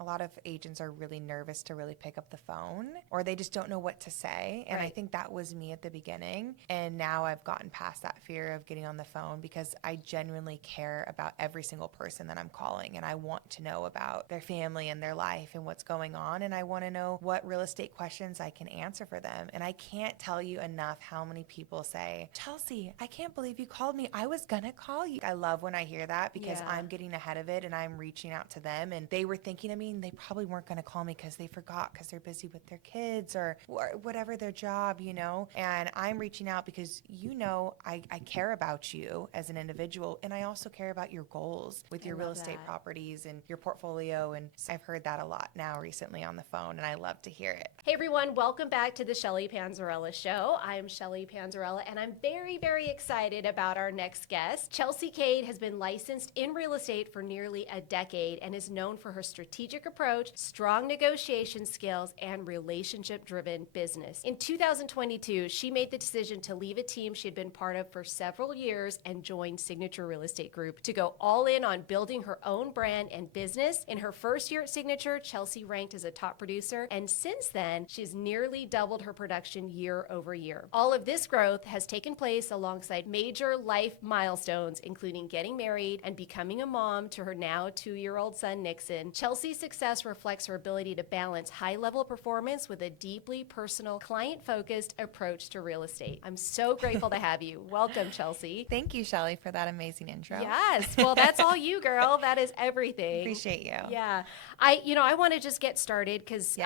a lot of agents are really nervous to really pick up the phone, or they just don't know what to say. And I think that was me at the beginning. And now I've gotten past that fear of getting on the phone because I genuinely care about every single person that I'm calling. And I want to know about their family and their life and what's going on. And I want to know what real estate questions I can answer for them. And I can't tell you enough how many people say, Chelsey, I can't believe you called me. I was going to call you. I love when I hear that because I'm getting ahead of it and I'm reaching out to them. And they were thinking of me and they probably weren't going to call me because they forgot because they're busy with their kids or whatever their job, you know. And I'm reaching out because, you know, I care about you as an individual. And I also care about your goals with your real estate properties and your portfolio. And I've heard that a lot now recently on the phone, and I love to hear it. Hey everyone, welcome back to the Shelly Panzarella Show. I'm Shelly Panzarella, and I'm very, very excited about our next guest. Chelsey Kade has been licensed in real estate for nearly a decade and is known for her strategic approach, strong negotiation skills, and relationship-driven business. In 2022, she made the decision to leave a team she had been part of for several years and join Signature Real Estate Group to go all in on building her own brand and business. In her first year at Signature, Chelsey ranked as a top producer, and since then, she's nearly doubled her production year over year. All of this growth has taken place alongside major life milestones, including getting married and becoming a mom to her now 2-year-old son, Nixon. Chelsey's success reflects her ability to balance high-level performance with a deeply personal, client-focused approach to real estate. I'm so grateful to have you. Welcome, Chelsey. Thank you, Shelly, for that amazing intro. Yes. Well, that's all you, girl. That is everything. Appreciate you. Yeah. I want to just get started because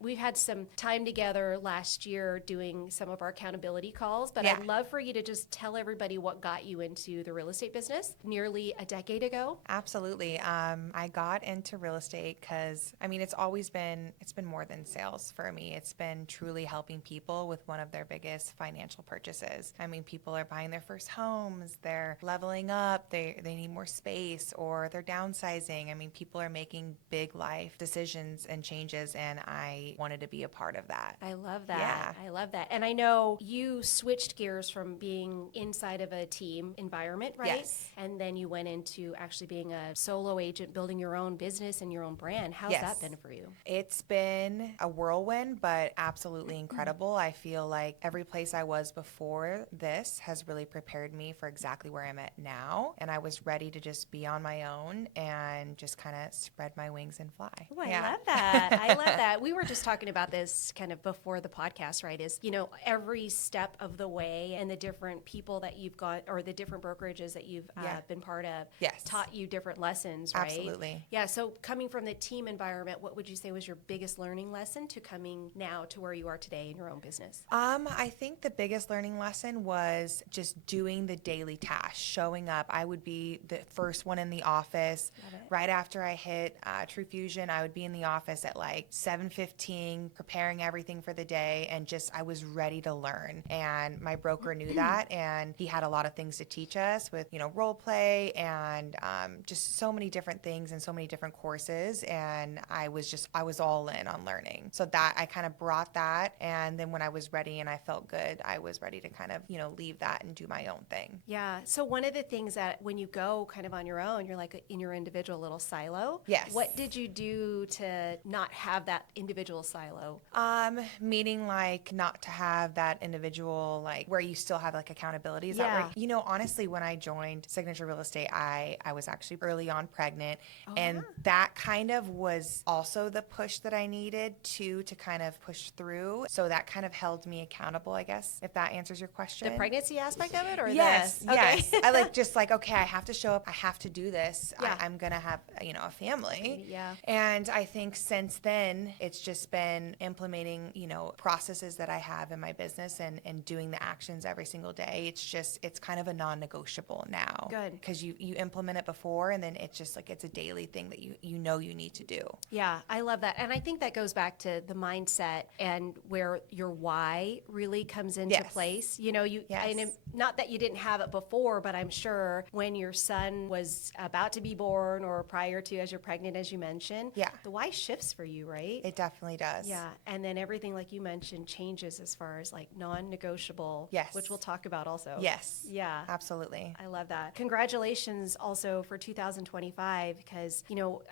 we've had some time together last year doing some of our accountability calls, but I'd love for you to just tell everybody what got you into the real estate business nearly a decade ago. Absolutely. I got into real estate because, it's been more than sales for me. It's been truly helping people with one of their biggest financial purchases. People are buying their first homes, they're leveling up, they need more space, or they're downsizing. People are making big life decisions and changes, and I wanted to be a part of that. I love that. I love that. And I know you switched gears from being inside of a team environment, right? Yes. And then you went into actually being a solo agent, building your own business and your own brand. How's that been for you? It's been a whirlwind, but absolutely incredible. I feel like every place I was before this has really prepared me for exactly where I'm at now. And I was ready to just be on my own and just kind of spread my wings and fly. Oh, I love that. I love that. We were just talking about this kind of before the podcast, right? Is, every step of the way and the different people that you've got or the different brokerages that you've been part of taught you different lessons, right? Absolutely. Yeah. So coming from the team environment, what would you say was your biggest learning lesson to coming now to where you are today in your own business? I think the biggest learning lesson was just doing the daily tasks, showing up. I would be the first one in the office. Right after I hit True Fusion, I would be in the office at like 7:15, preparing everything for the day, and I was ready to learn. And my broker knew that, and he had a lot of things to teach us with, role play and just so many different things and so many different courses. And I was all in on learning. So that I kind of brought that, and then when I was ready and I felt good, I was ready to kind of, leave that and do my own thing. Yeah. So one of the things that when you go kind of on your own, you're like in your individual little silo. Yes. What did you do to not have that individual silo? Meaning like not to have that individual, like where you still have like accountability. Is that right? Honestly, when I joined Signature Real Estate, I was actually early on pregnant, and that kind of was also the push that I needed to kind of push through. So that kind of held me accountable, I guess, if that answers your question. The pregnancy aspect of it, or yes. I okay, I have to show up. I have to do this. I'm gonna have a family. Yeah. And I think since then it's just been implementing processes that I have in my business and doing the actions every single day. It's kind of a non-negotiable now. Good. Because you implement it before, and then it's just like it's a daily thing that you need to do. Yeah, I love that. And I think that goes back to the mindset and where your why really comes into place. And not that you didn't have it before, but I'm sure when your son was about to be born or prior to, as you're pregnant, as you mentioned, the why shifts for you, right? It definitely does. Yeah. And then everything, like you mentioned, changes as far as like non-negotiable, which we'll talk about also. Yes. Yeah. Absolutely. I love that. Congratulations also for 2025, because,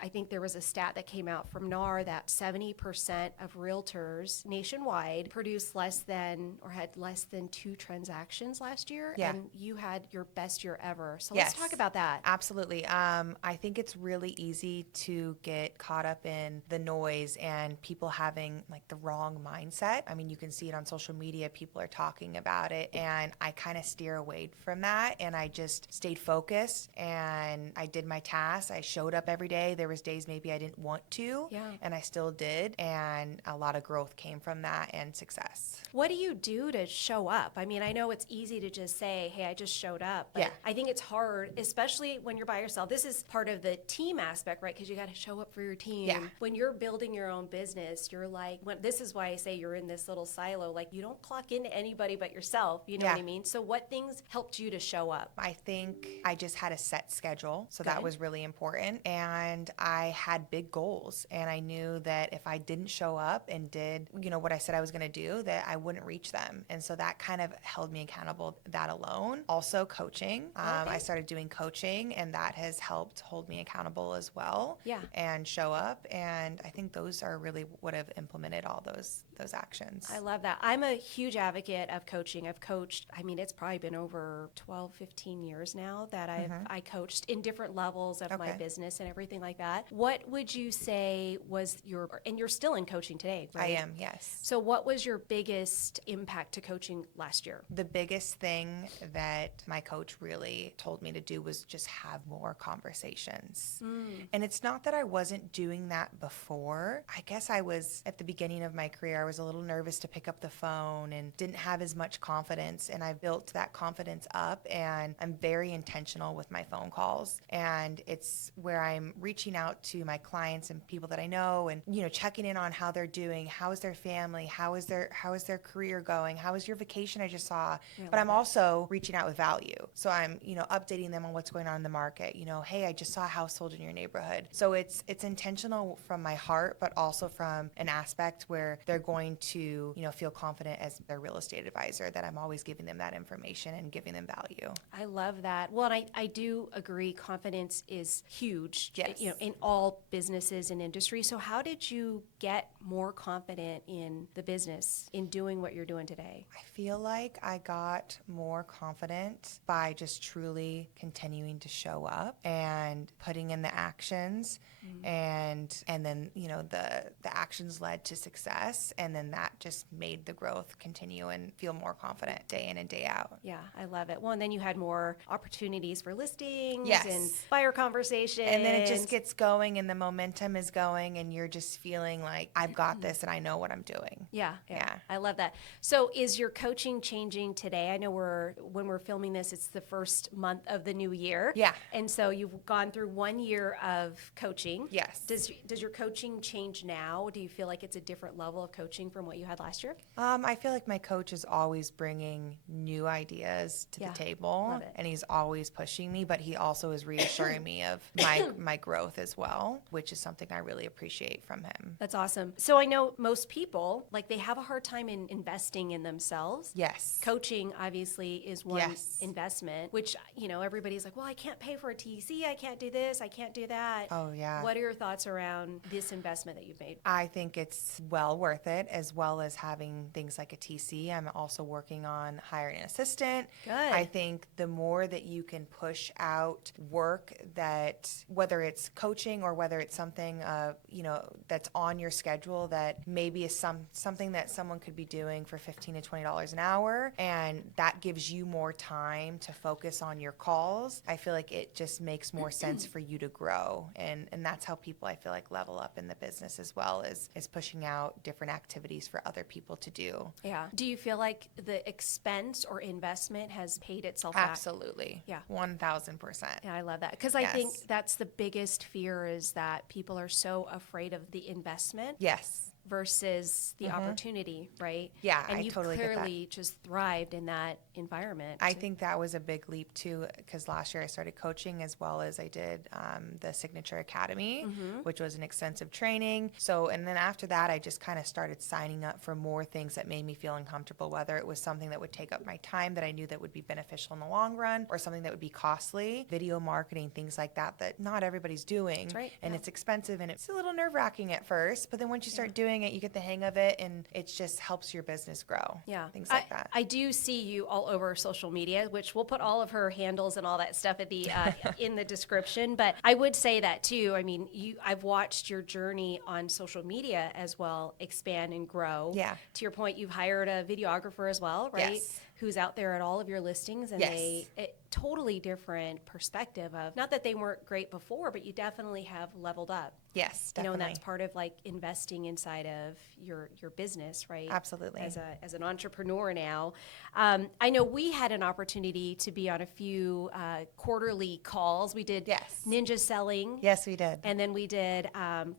I think think there was a stat that came out from NAR that 70% of realtors nationwide produced less than or had less than 2 transactions last year. Yeah. And you had your best year ever. So Yes. let's talk about that. Absolutely. I think it's really easy to get caught up in the noise and people having like the wrong mindset. I mean, you can see it on social media. People are talking about it, and I kind of steer away from that. And I just stayed focused and I did my tasks. I showed up every day. There was days maybe I didn't want to, and I still did. And a lot of growth came from that and success. What do you do to show up? I mean, I know it's easy to just say, hey, I just showed up. But I think it's hard, especially when you're by yourself. This is part of the team aspect, right? Because you got to show up for your team. Yeah. When you're building your own business, you're like, this is why I say you're in this little silo. Like, you don't clock into anybody but yourself. You know what I mean? So what things helped you to show up? I think I just had a set schedule. So Good. that was really important. And I had big goals. And I knew that if I didn't show up and did, what I said I was going to do, that I wouldn't reach them. And so that kind of held me accountable, that alone. Also coaching. I started doing coaching, and that has helped hold me accountable as well. Yeah. And show up. And I think those are really what have implemented all those actions. I love that. I'm a huge advocate of coaching. I've coached, it's probably been over 12, 15 years now that I coached in different levels of my business and everything like that. What would you say was and you're still in coaching today, right? I am, yes. So what was your biggest impact to coaching last year? The biggest thing that my coach really told me to do was just have more conversations. And it's not that I wasn't doing that before. I guess I was, at the beginning of my career, I was a little nervous to pick up the phone and didn't have as much confidence. And I've built that confidence up, and I'm very intentional with my phone calls. And it's where I'm reaching out to my clients and people that I know and, checking in on how they're doing. How is their family? How is their career going? How is your vacation I just saw? But I'm also reaching out with value. So I'm, updating them on what's going on in the market. Hey, I just saw a house sold in your neighborhood. So it's intentional from my heart, but also from an aspect where they're going to, feel confident as their real estate advisor, that I'm always giving them that information and giving them value. I love that. Well, and I do agree. Confidence is huge, yes. In all businesses and industries. So how did you get more confident in the business, in doing what you're doing today? I feel like I got more confident by just truly continuing to show up and putting in the actions, and then the actions led to success, and then that just made the growth continue and feel more confident day in and day out. Yeah, I love it. Well, and then you had more opportunities for listings Yes. and buyer conversations. And then it just gets going, and the momentum is going, and you're just feeling like, I've got this and I know what I'm doing. Yeah. I love that. So is your coaching changing today? I know when we're filming this, it's the first month of the new year. Yeah. And so you've gone through 1 year of coaching. Yes. Does your coaching change now? Do you feel like it's a different level of coaching from what you had last year? I feel like my coach is always bringing new ideas to the table, love it. and he's always pushing me, but he also is reassuring me of my growth as well, which is something I really appreciate from him. That's awesome. So I know most people, they have a hard time in investing in themselves. Yes. Coaching obviously is one Yes. investment, which, everybody's like, well, I can't pay for a TC. I can't do this. I can't do that. Oh, yeah. What are your thoughts around this investment that you've made? I think it's well worth it, as well as having things like a TC. I'm also working on hiring an assistant. Good. I think the more that you can push out work, that whether it's coaching or whether it's something that's on your schedule that maybe is something that someone could be doing for $15 to $20 an hour, and that gives you more time to focus on your calls, I feel like it just makes more sense for you to grow. And that's how people, I feel like, level up in the business as well, is pushing out different activities for other people to do. Yeah. Do you feel like the expense or investment has paid itself back? Absolutely. Yeah. 1,000%. Yeah, I love that. Because I think that's the biggest fear, is that people are so afraid of the investment. Yes. versus the opportunity, right? Yeah, and I you've totally get that. clearly just thrived in that environment. I think that was a big leap too, because last year I started coaching as well as I did the Signature Academy, which was an extensive training. So, and then after that, I just kind of started signing up for more things that made me feel uncomfortable, whether it was something that would take up my time that I knew that would be beneficial in the long run, or something that would be costly, video marketing, things like that, that not everybody's doing. That's right. And Yeah. it's expensive and it's a little nerve wracking at first, but then once you start doing it, you get the hang of it and it just helps your business grow. Yeah. Things like that. I do see you all over social media, which we'll put all of her handles and all that stuff at the in the description. But I would say that too. I mean, I've watched your journey on social media as well expand and grow. Yeah. To your point, you've hired a videographer as well, right? Yes. Who's out there at all of your listings, and Yes. totally different perspective of, not that they weren't great before, but you definitely have leveled up. Yes, You know, definitely. and that's part of like investing inside of your business, right? Absolutely. As an entrepreneur now, I know we had an opportunity to be on a few quarterly calls. We did Yes. ninja selling, Yes, we did. and then we did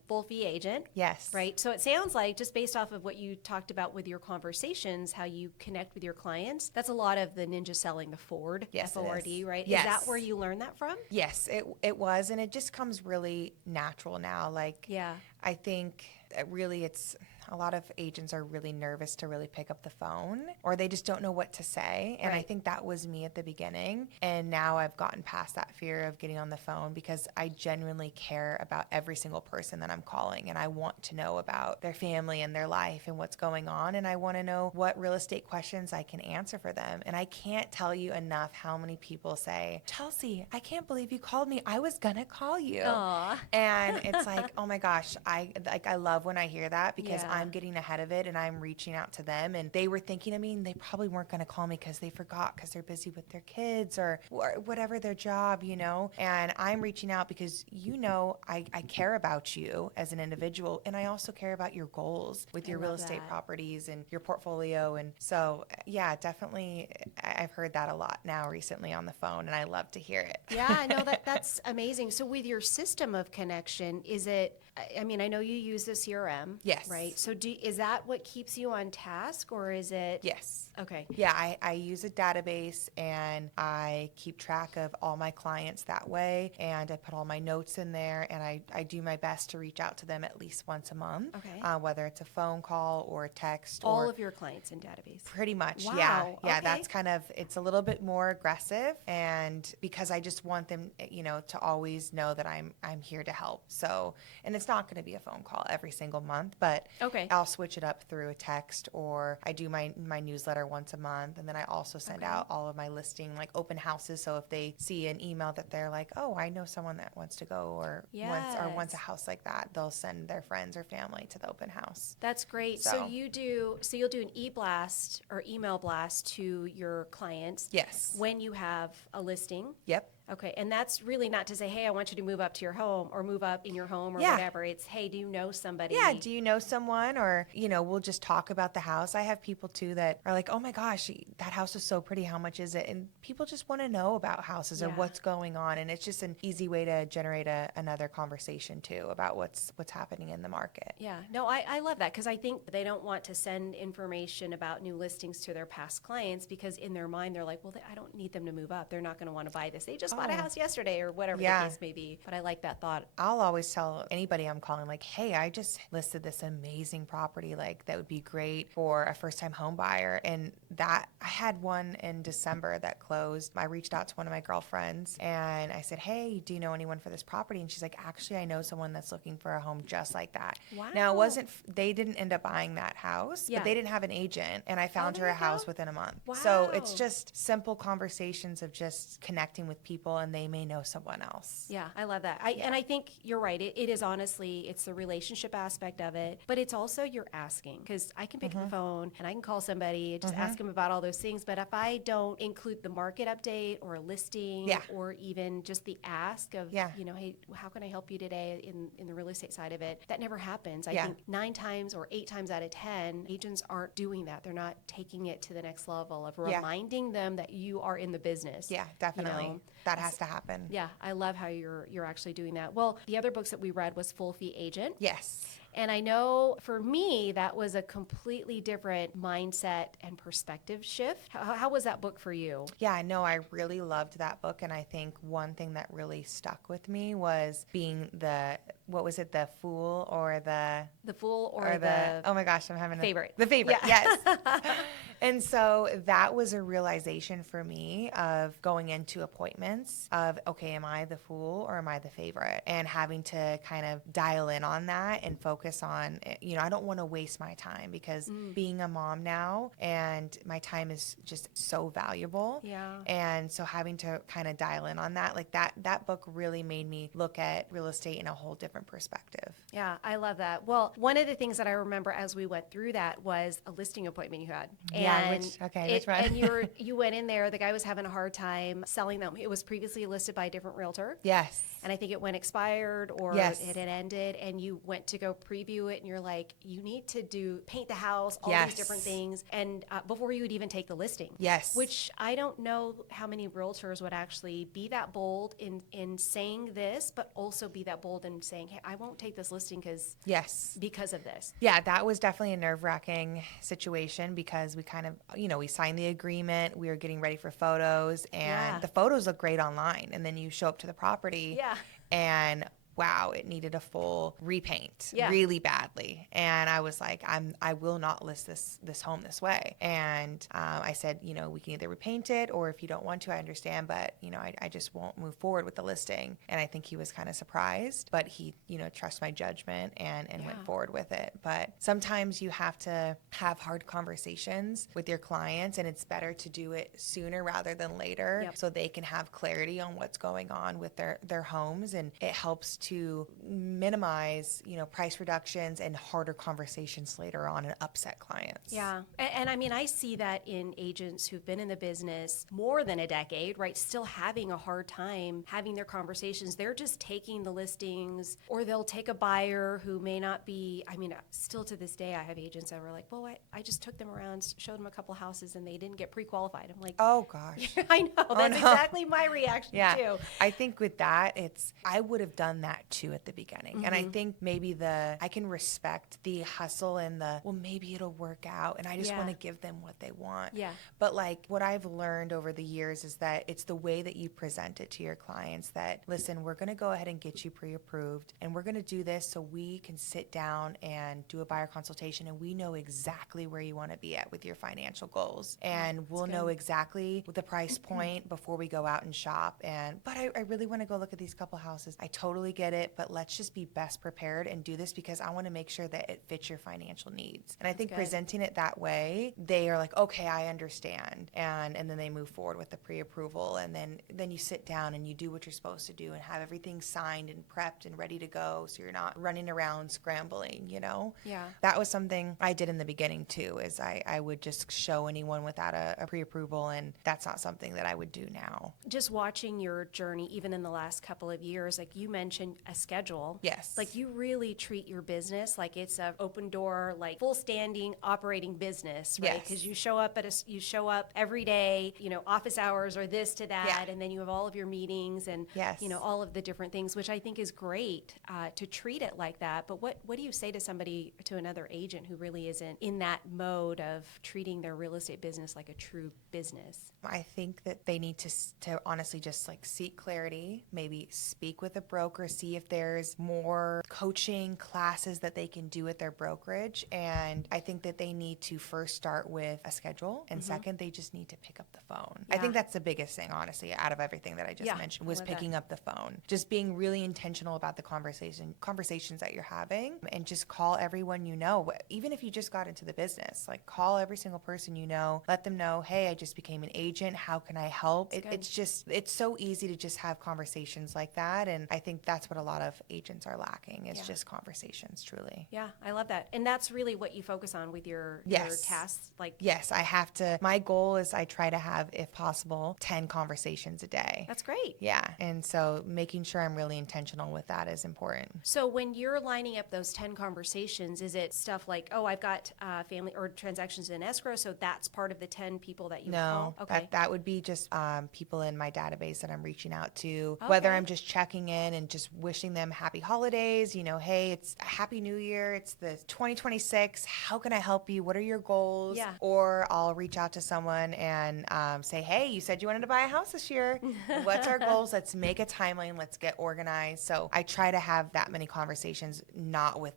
full fee agent. Yes. Right. So it sounds like, just based off of what you talked about with your conversations, how you connect with your clients, that's a lot of the ninja selling, the Ford, Yes, it F-O-R-D, is. right? Yes. Is that where you learned that from? Yes, it was, and it just comes really natural now. Like, Yeah. I think that really it's a lot of agents are really nervous to really pick up the phone, or they just don't know what to say. And I Right. think that was me at the beginning. And now I've gotten past that fear of getting on the phone because I genuinely care about every single person that I'm calling. And I want to know about their family and their life and what's going on. And I want to know what real estate questions I can answer for them. And I can't tell you enough how many people say, Chelsey, I can't believe you called me. I was going to call you. Aw. And it's like, oh my gosh, I love when I hear that because Yeah. I'm getting ahead of it and I'm reaching out to them, and they were thinking of me and they probably weren't going to call me because they forgot because they're busy with their kids or whatever their job, you know, and I'm reaching out because, you know, I care about you as an individual, and I also care about your goals with your real love estate that. properties and your portfolio. And so, yeah, definitely I've heard that a lot now recently on the phone, and I love to hear it. Yeah, I know that's amazing. So with your system of connection, is it, I mean, I know you use the CRM. Yes. Right. So is that what keeps you on task, or is it? Yes. Okay. Yeah, I use a database and I keep track of all my clients that way, and I put all my notes in there, and I do my best to reach out to them at least once a month. Okay. Whether it's a phone call or a text All or of your clients in database. pretty much. Wow, Yeah. Yeah. okay. That's kind of, it's a little bit more aggressive, and because I just want them, you know, to always know that I'm here to help. So, and it's not going to be a phone call every single month, but Okay. I'll switch it up through a text, or I do my newsletter once a month, and then I also send out all of my listing, like open houses. So if they see an email that they're like, oh, I know someone that wants to go or wants a Yes. house like that, they'll send their friends or family to the open house. That's great. So So- you'll do an e-blast or email blast to your clients Yes. when you have a listing. Yep. Okay, and that's really not to say, hey, I want you to move up to your home or move up in your home or Yeah. whatever. It's, hey, do you know somebody? Yeah, do you know someone? Or, you know, we'll just talk about the house. I have people too that are like, oh my gosh, that house is so pretty. How much is it? And people just want to know about houses or Yeah. what's going on. And it's just an easy way to generate another conversation too about what's happening in the market. Yeah, no, I love that, because I think they don't want to send information about new listings to their past clients, because in their mind they're like, well, I don't need them to move up. They're not going to want to buy this. They just bought a Oh. house yesterday or whatever Yeah. the case may be. But I like that thought. I'll always tell anybody I'm calling, like, hey, I just listed this amazing property, like that would be great for a first-time home buyer. And that I had one in December that closed. I reached out to one of my girlfriends and I said, hey, do you know anyone for this property? And she's like, actually, I know someone that's looking for a home just like that. Now, it Wow. wasn't, they didn't end up buying that house, Yeah. but they didn't have an agent, and I found there her a you house go. within a month. So it's Wow. just simple conversations of just connecting with people, and they may know someone else. Yeah, I love that. And I think you're right. It is honestly, it's the relationship aspect of it, but it's also you're asking, because I can pick up the phone and I can call somebody and just ask them about all those things. But if I don't include the market update or a listing, Yeah. or even just the ask of, Yeah. you know, hey, how can I help you today in the real estate side of it? That never happens. I Yeah. think 9 times or 8 times out of 10, agents aren't doing that. They're not taking it to the next level of Yeah. reminding them that you are in the business. Yeah, definitely. know? That has to happen. Yeah, I love how you're actually doing that. Well, the other books that we read was Full Fee Agent. Yes. And I know for me, that was a completely different mindset and perspective shift. How was that book for you? Yeah, no, I really loved that book. And I think one thing that really stuck with me was being what was it, the fool or The fool or the oh my gosh, I'm having favorite. The favorite, Yeah. yes. And so that was a realization for me of going into appointments of, okay, am I the fool or am I the favorite? And having to kind of dial in on that and focus on, I don't want to waste my time because being a mom now and my time is just so valuable. Yeah. And so having to kind of dial in on that, like that book really made me look at real estate in a whole different perspective. Yeah, I love that. Well, one of the things that I remember as we went through that was a listing appointment you had. Yeah, which one? And you went in there, the guy was having a hard time selling them. It was previously listed by a different realtor. Yes. And I think it went expired or Yes. it had ended, and you went to go preview it and you're like, you need to paint the house, all Yes. these different things. And before you would even take the listing. Yes. Which I don't know how many realtors would actually be that bold in saying this, but also be that bold in saying, hey, I won't take this listing because of this. Yeah, that was definitely a nerve-wracking situation because we kind of, we signed the agreement, we were getting ready for photos, and the photos look great online, and then you show up to the property, and wow, it needed a full repaint really badly. And I was like, I will not list this home this way. And I said, we can either repaint it, or if you don't want to, I understand, but I just won't move forward with the listing. And I think he was kind of surprised, but he, trusts my judgment and went forward with it. But sometimes you have to have hard conversations with your clients, and it's better to do it sooner rather than later so they can have clarity on what's going on with their homes. And it helps to minimize, price reductions and harder conversations later on and upset clients. Yeah. And I mean, I see that in agents who've been in the business more than a decade, right? Still having a hard time having their conversations. They're just taking the listings, or they'll take a buyer who may not be, still to this day, I have agents that were like, well, I just took them around, showed them a couple houses, and they didn't get pre-qualified. I'm like, oh gosh. I know. That's exactly my reaction too. I think with that, I would have done that too at the beginning. Mm-hmm. And I think maybe I can respect the hustle and maybe it'll work out, and I just want to give them what they want. Yeah. But like what I've learned over the years is that it's the way that you present it to your clients that, listen, we're going to go ahead and get you pre-approved, and we're going to do this so we can sit down and do a buyer consultation, and we know exactly where you want to be at with your financial goals. And we'll know exactly the price point before we go out and shop. But I really want to go look at these couple houses. I totally get it, but let's just be best prepared and do this because I want to make sure that it fits your financial needs. And I think presenting it that way, they are like, okay, I understand. And then they move forward with the pre-approval, and then you sit down and you do what you're supposed to do and have everything signed and prepped and ready to go, so you're not running around scrambling, Yeah. That was something I did in the beginning too, is I would just show anyone without a pre-approval, and that's not something that I would do now. Just watching your journey, even in the last couple of years, like you mentioned a schedule. Yes. Like you really treat your business like it's an open door, like full standing operating business, right? Yes. Because you show up every day, office hours or this to that, and then you have all of your meetings and all of the different things, which I think is great to treat it like that. But what do you say to another agent who really isn't in that mode of treating their real estate business like a true business? I think that they need to honestly just like seek clarity, maybe speak with a broker, see if there's more coaching classes that they can do at their brokerage. And I think that they need to first start with a schedule, and second, they just need to pick up the phone. I think that's the biggest thing, honestly, out of everything that I just mentioned, was picking up the phone. Just being really intentional about the conversations that you're having, and just call everyone you know. Even if you just got into the business, like call every single person you know, let them know, hey, I just became an agent. How can I help? It's so easy to just have conversations like that. And I think that's what a lot of agents are lacking, is just conversations, truly. Yeah, I love that. And that's really what you focus on with your tasks. Yes, I have to. My goal is I try to have, if possible, 10 conversations a day. That's great. Yeah. And so making sure I'm really intentional with that is important. So when you're lining up those 10 conversations, is it stuff like, oh, I've got family or transactions in escrow, so that's part of the 10 people that you call? Okay. That would be just people in my database that I'm reaching out to, whether I'm just checking in and just wishing them happy holidays. Hey, it's a happy new year. It's the 2026. How can I help you? What are your goals? Yeah. Or I'll reach out to someone and say, hey, you said you wanted to buy a house this year. What's our goals? Let's make a timeline. Let's get organized. So I try to have that many conversations, not with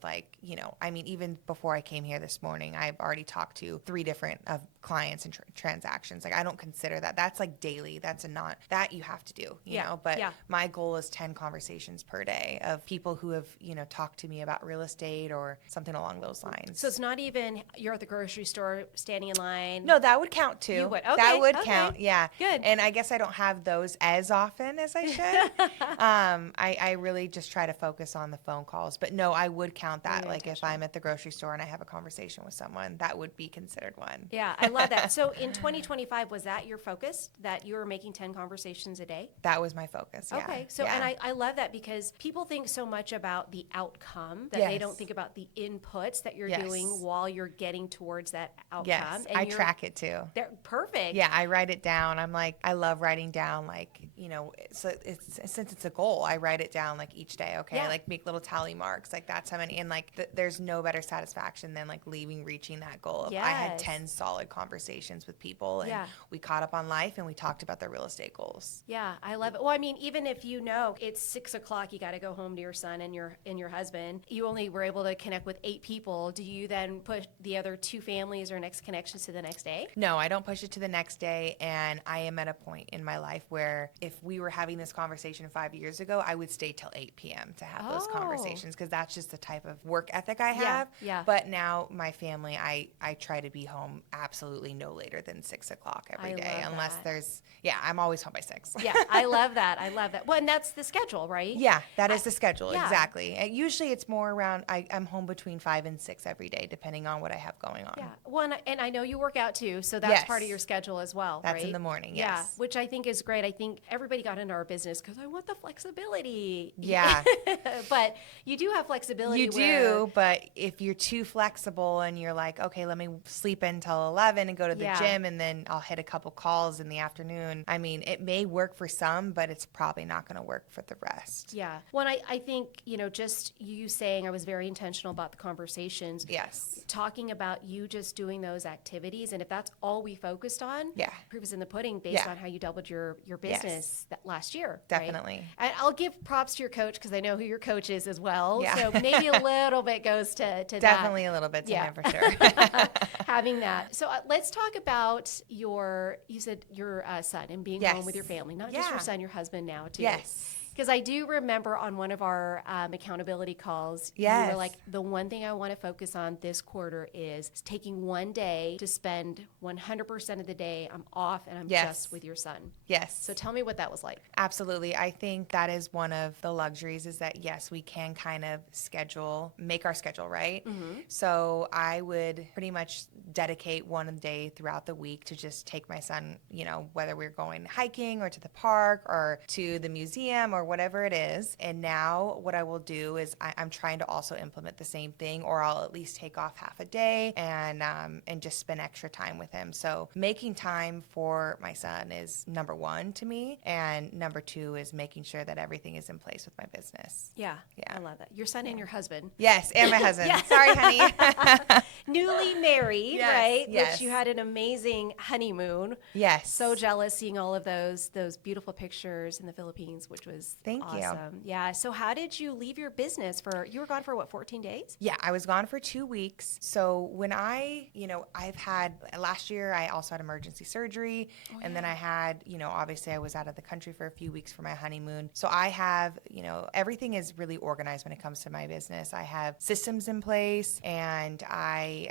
even before I came here this morning, I've already talked to 3 different clients and transactions. Like, I don't consider that. That's like daily. That's that you have to do, you know, but my goal is 10 conversations per day of people who have, talked to me about real estate or something along those lines. So it's not even you're at the grocery store standing in line. No, that would count too. You would. Okay. That would count. Yeah. Good. And I guess I don't have those as often as I should. I really just try to focus on the phone calls, but no, I would count that. Like if I'm at the grocery store and I have a conversation with someone, that would be considered one. Yeah, I love that. So in 2025, was that your focus, that you were making 10 conversations a day? That was my focus, yeah. Okay, so and I love that because people think so much about the outcome that they don't think about the inputs that you're doing while you're getting towards that outcome. Yes, and I track it too. They're perfect. Yeah, I write it down. I love writing down so since it's a goal, I write it down like each day. Okay, I make little tally marks. Like that's how many, and there's no better satisfaction than reaching that goal. I had 10 solid conversations with people, and we caught up on life, and we talked about their real estate goals. Yeah, I love it. Well, I mean, even if it's 6 o'clock, you got to go home to your son and your husband. You only were able to connect with 8 people. Do you then push the other 2 families or next connections to the next day? No, I don't push it to the next day. And I am at a point in my life where if we were having this conversation 5 years ago, I would stay till 8 p.m. to have those conversations because that's just the type of work ethic I have. Yeah. But now my family, I try to be home absolutely no later than 6 o'clock every day, unless I'm always home by 6. Yeah, I love that. I love that. Well, and that's the schedule, right? Yeah, that is the schedule. Exactly. Usually it's more around, I'm home between 5 and 6 every day, depending on what I have going on. Yeah. Well, and I know you work out too, so that's part of your schedule as well, right? That's in the morning, yes. Yeah, which I think is great. I think everybody got into our business because I want the flexibility. Yeah. But you do have flexibility. You do, but if you're too flexible and you're like, okay, let me sleep until 11 and go to the gym and then I'll hit a couple calls in the afternoon. I mean, it may work for some, but it's probably not going to work for the rest. Yeah. Well, I think, just you saying I was very intentional about the conversations. Yes. Talking about you just doing those activities. And if that's all we focused on, proof is in the pudding based on how you doubled your business that last year. Definitely. Right? And I'll give props to your coach because I know who your coach is as well. Yeah. So maybe a little bit goes to that. Definitely a little bit to him for sure. Having that. So let's talk about you said your son and being home with your family, not just your son, your husband now too. Yes. Because I do remember on one of our accountability calls, you were like, the one thing I want to focus on this quarter is taking one day to spend 100% of the day. I'm off and I'm just with your son. Yes. So tell me what that was like. Absolutely. I think that is one of the luxuries is that, yes, we can kind of make our schedule, right? Mm-hmm. So I would pretty much dedicate one day throughout the week to just take my son, whether we're going hiking or to the park or to the museum or whatever it is. And now what I will do is I'm trying to also implement the same thing, or I'll at least take off half a day and just spend extra time with him. So making time for my son is number 1 to me. And number 2 is making sure that everything is in place with my business. Yeah. I love that. Your son and your husband. Yes. And my husband. Sorry, honey. Newly married, right? Yes. Which you had an amazing honeymoon. Yes. So jealous seeing all of those beautiful pictures in the Philippines, which was Thank awesome. you. Yeah. So how did you leave your business you were gone for what, 14 days? Yeah, I was gone for 2 weeks. So when I've had, last year I also had emergency surgery. And then I had, obviously I was out of the country for a few weeks for my honeymoon. So I have, everything is really organized when it comes to my business. I have systems in place and I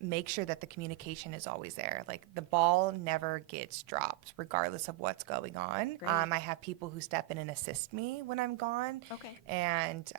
make sure that the communication is always there. Like the ball never gets dropped regardless of what's going on. I have people who step in and assist me when I'm gone. Okay. And,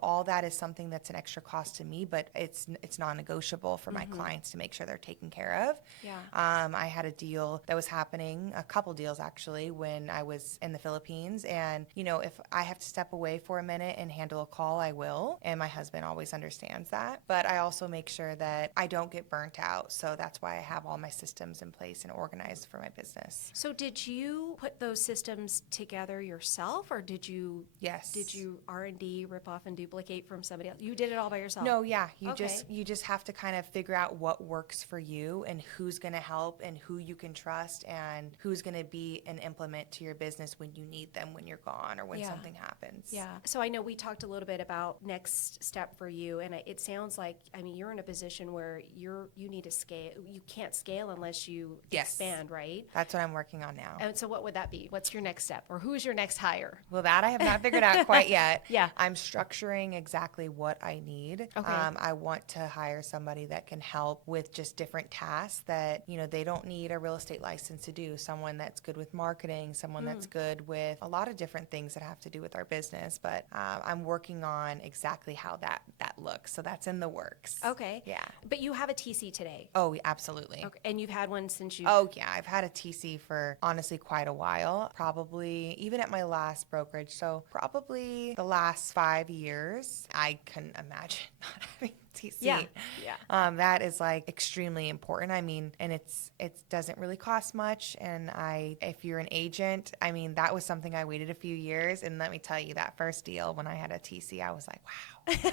all that is something that's an extra cost to me, but it's non-negotiable for my clients to make sure they're taken care of. Yeah. I had a deal that was happening, a couple deals actually, when I was in the Philippines. And, if I have to step away for a minute and handle a call, I will. And my husband always understands that. But I also make sure that I don't get burnt out. So that's why I have all my systems in place and organized for my business. So did you put those systems together yourself? yourself, or did you Yes. did you R&D, rip off and duplicate from somebody else? You did it all by yourself? No, yeah. You Okay. just have to kind of figure out what works for you and who's going to help and who you can trust and who's going to be an implement to your business when you need them, when you're gone or when Yeah. something happens. Yeah. So I know we talked a little bit about next step for you, and it sounds like, I mean, you're in a position where you need to scale. You can't scale unless you Yes. expand, right? That's what I'm working on now. And so what would that be? What's your next step, or who's your next hire? Well, that I have not figured out quite yet. Yeah. I'm structuring exactly what I need. Okay. I want to hire somebody that can help with just different tasks that, they don't need a real estate license to do. Someone that's good with marketing, someone that's good with a lot of different things that have to do with our business. But I'm working on exactly how that looks. So that's in the works. Okay. Yeah. But you have a TC today. Oh, absolutely. Okay. And you've had one since you... Oh, yeah. I've had a TC for honestly quite a while, probably even at my last brokerage. So probably the last 5 years, I couldn't imagine not having TC. Yeah. That is like extremely important. I mean, and it doesn't really cost much. And if you're an agent, I mean, that was something I waited a few years. And let me tell you, that first deal when I had a TC, I was like, wow.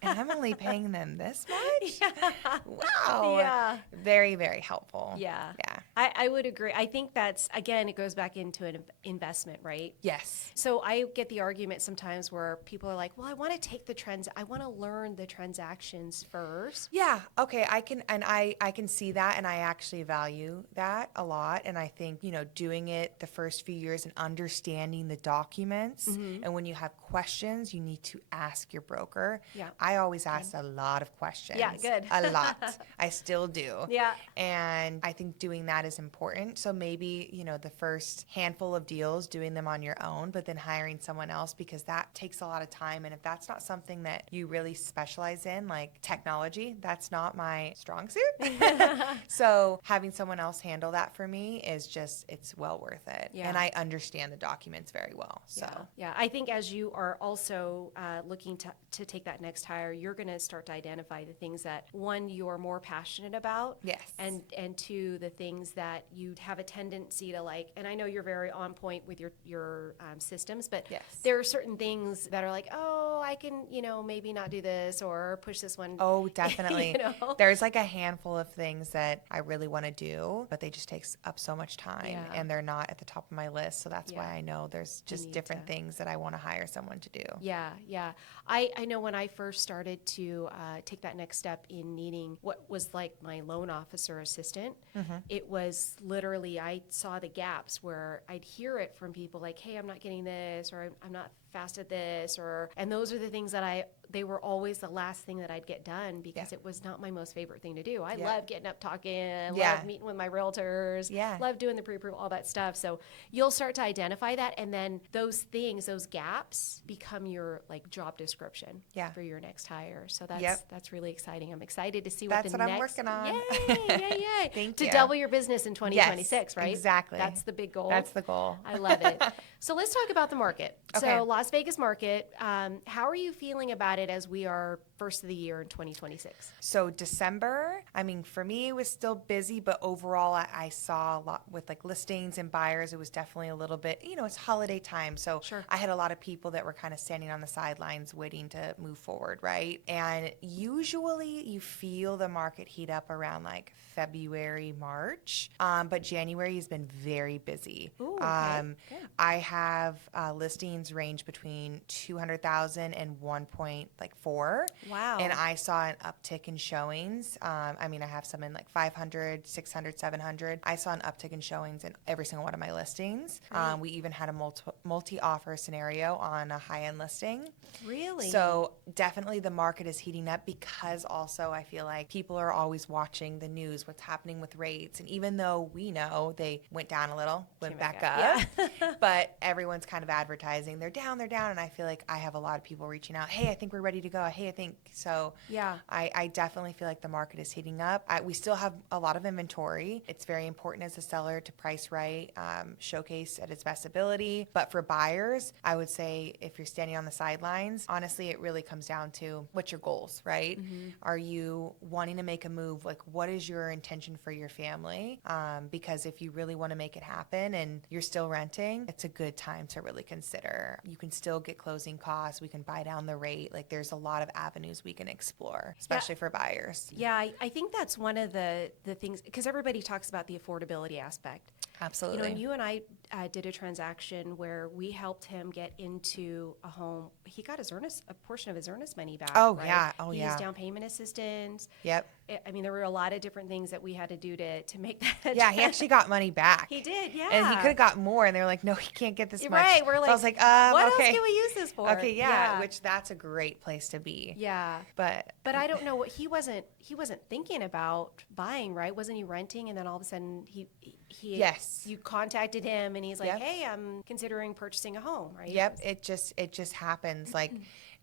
And I'm only paying them this much? Yeah. Wow. Yeah. Very, very helpful. Yeah. Yeah. I would agree. I think that's, again, it goes back into an investment, right? Yes. So I get the argument sometimes where people are like, well, I want to take I want to learn the transactions first. Yeah. Okay. I can see that, and I actually value that a lot. And I think, doing it the first few years and understanding the documents, and when you have questions, you need to ask your broker. Yeah. I always asked a lot of questions. Yeah, good. A lot. I still do. Yeah. And I think doing that is important. So maybe, the first handful of deals, doing them on your own, but then hiring someone else, because that takes a lot of time. And if that's not something that you really specialize in, like technology, that's not my strong suit. So having someone else handle that for me is it's well worth it. Yeah. And I understand the documents very well. So Yeah. I think as you are also looking to take that next hire, you're going to start to identify the things that, one, you're more passionate about. Yes. And two, the things that you have a tendency to like. And I know you're very on point with your systems, but Yes. there are certain things that are like, oh, I can, maybe not do this or push this one. Oh, definitely. You know? There's like a handful of things that I really want to do, but they just takes up so much time, Yeah. and they're not at the top of my list. So that's why Yeah. I know there's just need different to- things that I want to hire someone to do. Yeah. I know when I first started to take that next step in needing what was like my loan officer assistant, it was literally, I saw the gaps where I'd hear it from people like, hey, I'm not getting this, or I'm not fast at this, and those are the things that they were always the last thing that I'd get done because it was not my most favorite thing to do. I love getting up talking, love meeting with my realtors, love doing the pre-approval, all that stuff. So you'll start to identify that, and then those gaps become your like job description for your next hire. So that's really exciting. I'm excited to see That's what I'm working on. Yay. Thank to you. double your business in 2026, Yes, right? exactly. That's the big goal. That's the goal. I love it. So let's talk about the market. Okay. So Las Vegas market, how are you feeling about it as we are first of the year in 2026? So December, I mean, for me, it was still busy, but overall, I saw a lot with like listings and buyers. It was definitely a little bit, it's holiday time. So Sure. I had a lot of people that were kind of standing on the sidelines waiting to move forward, right? And usually you feel the market heat up around like February, March, but January has been very busy. Ooh, okay. Good. I have listings range between 200,000 and 1.4. Wow. And I saw an uptick in showings. I mean, I have some in like 500, 600, 700. I saw an uptick in showings in every single one of my listings. We even had a multi-offer scenario on a high-end listing. Really? So definitely the market is heating up, because also I feel like people are always watching the news, what's happening with rates. And even though we know they went down a little, went back up, but everyone's kind of advertising they're down. And I feel like I have a lot of people reaching out. Hey, I think we're ready to go. Hey, I think So Yeah. I definitely feel like the market is heating up. We still have a lot of inventory. It's very important as a seller to price right, showcase at its best ability. But for buyers, I would say if you're standing on the sidelines, honestly, it really comes down to what's your goals, right? Are you wanting to make a move? Like, what is your intention for your family? Because if you really want to make it happen and you're still renting, it's a good time to really consider. You can still get closing costs. We can buy down the rate. Like, there's a lot of avenues we can explore, especially for buyers. Yeah, I think that's one of the things, because everybody talks about the affordability aspect. Absolutely. You know, and you and I did a transaction where we helped him get into a home. He got a portion of his earnest money back. Oh, right? yeah. Oh, he yeah. used down payment assistance. Yep. I mean, there were a lot of different things that we had to do to make that. Yeah, he actually got money back. He did, yeah. And he could have got more, and they were like, no, he can't get this much. Right, we're like, so I was like, what okay. else can we use this for? Okay, yeah, which that's a great place to be. Yeah. But I don't know what he wasn't thinking about buying, right? Wasn't he renting, and then all of a sudden Yes. you contacted him and he's like, Yep. hey, I'm considering purchasing a home, right? Yep, it just happens. Like,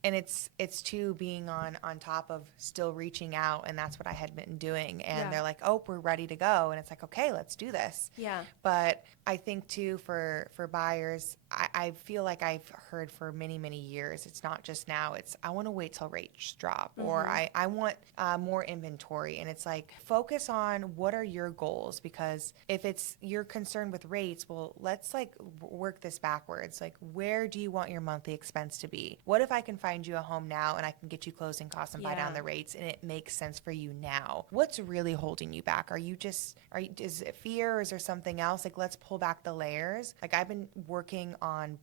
and it's too being on top of still reaching out, and that's what I had been doing. And Yeah. they're like, oh, we're ready to go, and it's like, okay, let's do this. Yeah. But I think too for buyers, I feel like I've heard for many, many years, it's not just now, it's I want to wait till rates drop, or I want more inventory. And it's like, focus on what are your goals, because if it's you're concerned with rates, well, let's like work this backwards. Like, where do you want your monthly expense to be? What if I can find you a home now and I can get you closing costs and buy down Yeah. the rates, and it makes sense for you now? What's really holding you back? Is it fear, or is there something else? Like, let's pull back the layers. Like, I've been working on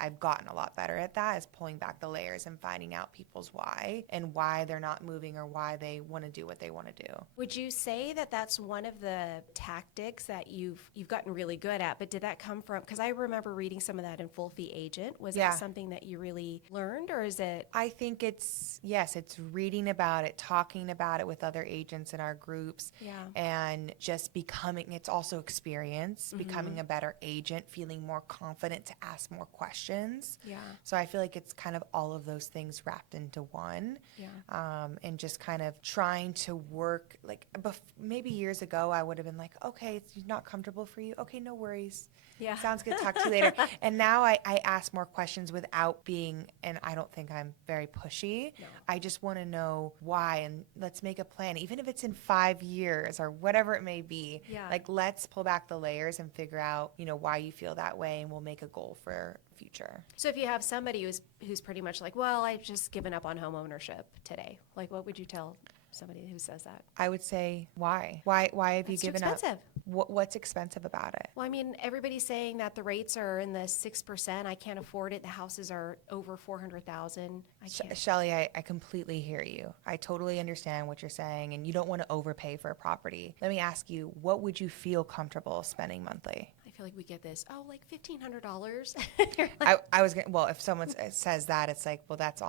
I've gotten a lot better at that, is pulling back the layers and finding out people's why and why they're not moving or why they want to do what they want to do. Would you say that that's one of the tactics that you've gotten really good at? But did that come from, because I remember reading some of that in Full Fee Agent. Was Yeah. that something that you really learned, or is it? I think it's reading about it, talking about it with other agents in our groups, Yeah. and just it's also experience, becoming a better agent, feeling more confident to ask more questions. Yeah. So I feel like it's kind of all of those things wrapped into one. Yeah. And just kind of trying to work, like maybe years ago, I would have been like, okay, it's not comfortable for you. Okay, no worries. Yeah. Sounds good. Talk to you later. And now I ask more questions without being, and I don't think I'm very pushy. No. I just want to know why, and let's make a plan, even if it's in 5 years or whatever it may be. Yeah. Like, let's pull back the layers and figure out, why you feel that way, and we'll make a goal for future. So if you have somebody who's pretty much like, well, I've just given up on home ownership today, like, what would you tell somebody who says that? I would say, why? Why have you That's too given up? expensive. What's expensive about it? Well, I mean, everybody's saying that the rates are in the 6%. I can't afford it. The houses are over 400,000. I can't. Shelly, I completely hear you. I totally understand what you're saying, and you don't want to overpay for a property. Let me ask you, what would you feel comfortable spending monthly? I feel like we get this, like $1,500. I was gonna, well, if someone says that, it's like, well, that's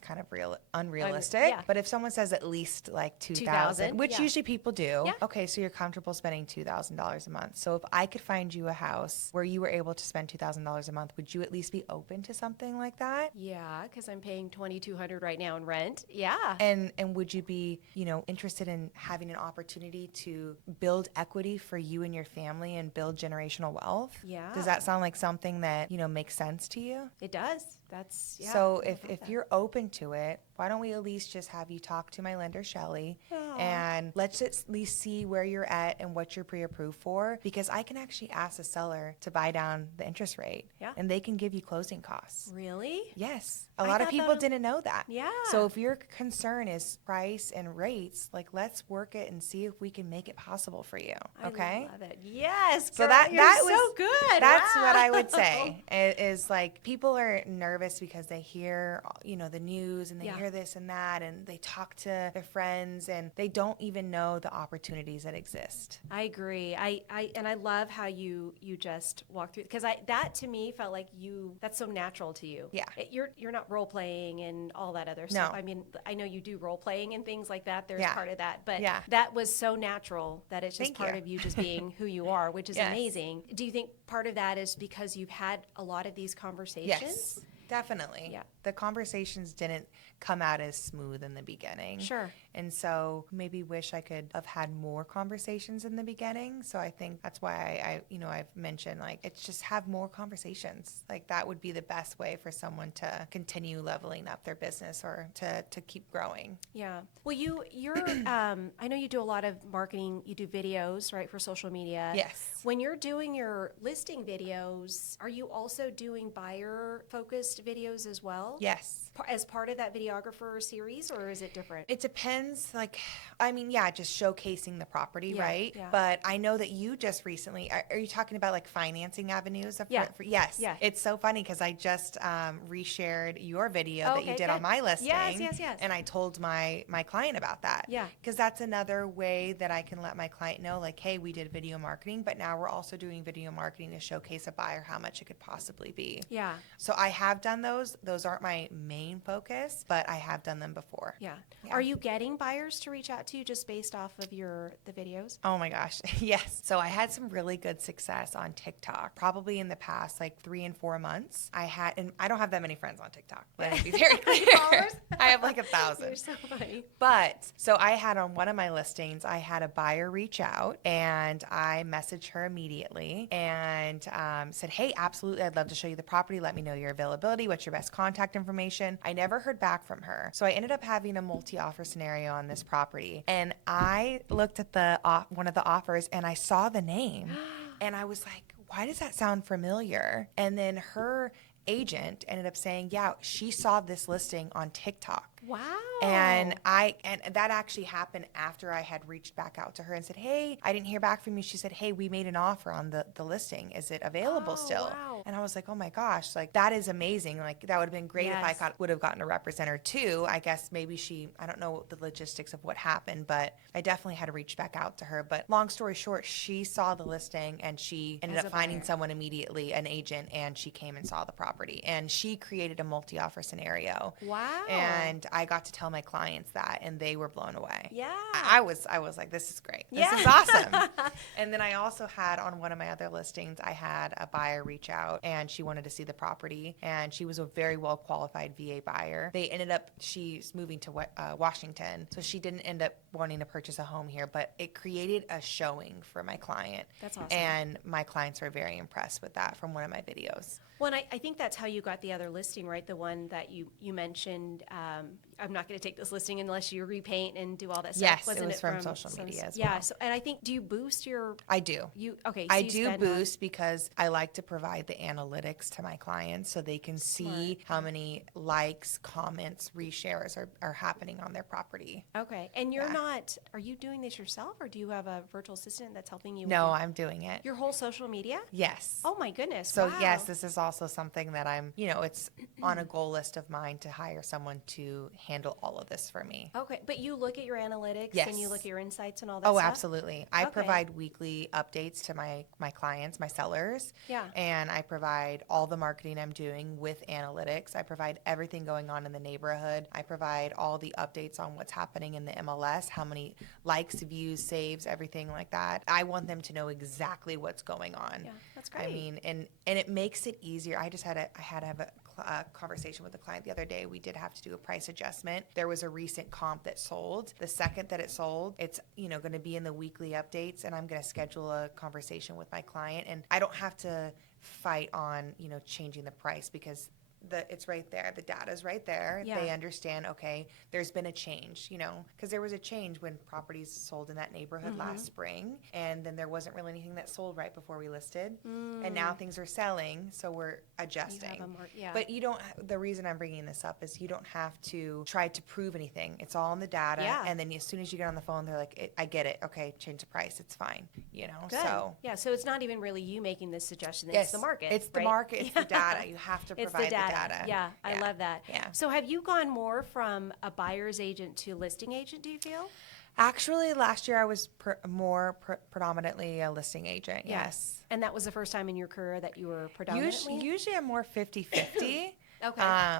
kind of unrealistic. Yeah. But if someone says at least like 2,000, 2,000, which yeah. usually people do, Yeah. okay, so you're comfortable spending $2,000 a month. So if I could find you a house where you were able to spend $2,000 a month, would you at least be open to something like that? Yeah, because I'm paying $2,200 right now in rent. Yeah. And would you be, interested in having an opportunity to build equity for you and your family and build generational wealth? Yeah. Does that sound like something that, makes sense to you? It does. That's, yeah. So I if love that. you're open to it, why don't we at least just have you talk to my lender, Shelly, and let's at least see where you're at and what you're pre-approved for, because I can actually ask the seller to buy down the interest rate, Yeah. and they can give you closing costs. Really? Yes. A I lot of thought people that- didn't know that. Yeah. So if your concern is price and rates, like, let's work it and see if we can make it possible for you. Okay? I love it. Yes. So girl, that you're that so was good. That's what I would Wow. say is like, people are nervous because they hear the news, and they Yeah. hear this and that, and they talk to their friends, and they don't even know the opportunities that exist. I agree. I love how you just walk through, because that to me felt like that's so natural to you. Yeah. You're not role playing and all that other stuff. I mean, I know you do role playing and things like that. There's Yeah. part of that, but Yeah. that was so natural that it's just Thank part you. of you just being who you are, which is Yes. amazing. Do you think part of that is because you've had a lot of these conversations? Yes. Definitely. Yeah. The conversations didn't come out as smooth in the beginning. Sure. And so maybe wish I could have had more conversations in the beginning. So I think that's why I've mentioned, like, it's just have more conversations. Like, that would be the best way for someone to continue leveling up their business or to keep growing. Yeah. Well, you're I know you do a lot of marketing. You do videos, right, for social media. Yes. When you're doing your listing videos, are you also doing buyer-focused videos as well? Yes. As part of that videographer series, or is it different? It depends. Like, just showcasing the property, Yeah, right? yeah. But I know that you just recently, are you talking about like financing avenues? Yes. Yeah. It's so funny because I just reshared your video that you Okay, did good. on my listing. Yes. And I told my client about that. Yeah. Because that's another way that I can let my client know, like, hey, we did video marketing, but now we're also doing video marketing to showcase a buyer how much it could possibly be. Yeah. So I have done those. Those aren't my main focus, but I have done them before. Yeah. Yeah. Are you getting buyers to reach out to you just based off of the videos? Oh my gosh. Yes. So I had some really good success on TikTok, probably in the past like 3 and 4 months. And I don't have that many friends on TikTok. Let me be very clear. Followers? I have like 1,000. You're so funny. But so I had on one of my listings, I had a buyer reach out and I messaged her immediately and said, hey, absolutely. I'd love to show you the property. Let me know your availability. What's your best contact information? I never heard back from her. So I ended up having a multi-offer scenario on this property. And I looked at one of the offers and I saw the name and I was like, why does that sound familiar? And then her agent ended up saying, yeah, she saw this listing on TikTok. Wow. And that actually happened after I had reached back out to her and said, hey, I didn't hear back from you. She said, hey, we made an offer on the listing. Is it available still? Wow. And I was like, oh my gosh, like that is amazing. Like that would have been great if I would have gotten a representative too. I guess maybe I don't know the logistics of what happened, but I definitely had to reach back out to her. But long story short, she saw the listing and she ended up finding someone immediately, an agent, and she came and saw the property. And she created a multi-offer scenario. Wow. And I got to tell my clients that, and they were blown away. Yeah. I was like, this is great. This Yeah. is awesome. And then I also had on one of my other listings, I had a buyer reach out, and she wanted to see the property, and she was a very well qualified VA buyer. She's moving to Washington, so she didn't end up wanting to purchase a home here, but it created a showing for my client. That's awesome. And my clients were very impressed with that from one of my videos. Well, and I think that's how you got the other listing, right? The one that you mentioned. I'm not going to take this listing unless you repaint and do all that stuff. Yes, Wasn't it was from social media as yeah. well. So, and I think, do you boost your? I do. I do boost because I like to provide the analytics to my clients so they can see how many likes, comments, reshares are happening on their property. Okay, and are you doing this yourself, or do you have a virtual assistant that's helping you? No, I'm doing it. Your whole social media? Yes. Oh my goodness. So wow. yes, this is also something that I'm, it's on a goal list of mine to hire someone to handle all of this for me. Okay, but you look at your analytics and you look at your insights and all that Oh, stuff? absolutely. I provide weekly updates to my clients, my sellers. Yeah. And I provide all the marketing I'm doing with analytics. I provide everything going on in the neighborhood. I provide all the updates on what's happening in the MLS, how many likes, views, saves, everything like that. I want them to know exactly what's going on. Yeah, that's great. I mean, and it makes it easier. I had to have a conversation with a client the other day. We did have to do a price adjustment. There was a recent comp that sold. The second that it sold, it's going to be in the weekly updates, and I'm going to schedule a conversation with my client, and I don't have to fight on changing the price because it's right there. The data's right there. Yeah. They understand, okay, there's been a change, because there was a change when properties sold in that neighborhood last spring, and then there wasn't really anything that sold right before we listed. And now things are selling, so we're adjusting. But the reason I'm bringing this up is you don't have to try to prove anything. It's all in the data. Yeah. And then as soon as you get on the phone, they're like, I get it. Okay, change the price. It's fine. Good. So. Yeah, so it's not even really you making this suggestion. Yes, It's the market. It's the market. It's the data. You have to provide the data. Yeah, I love that. Yeah. So have you gone more from a buyer's agent to listing agent, do you feel? Actually, last year I was predominantly a listing agent, yes. And that was the first time in your career that you were predominantly? Usually I'm more 50-50. Okay.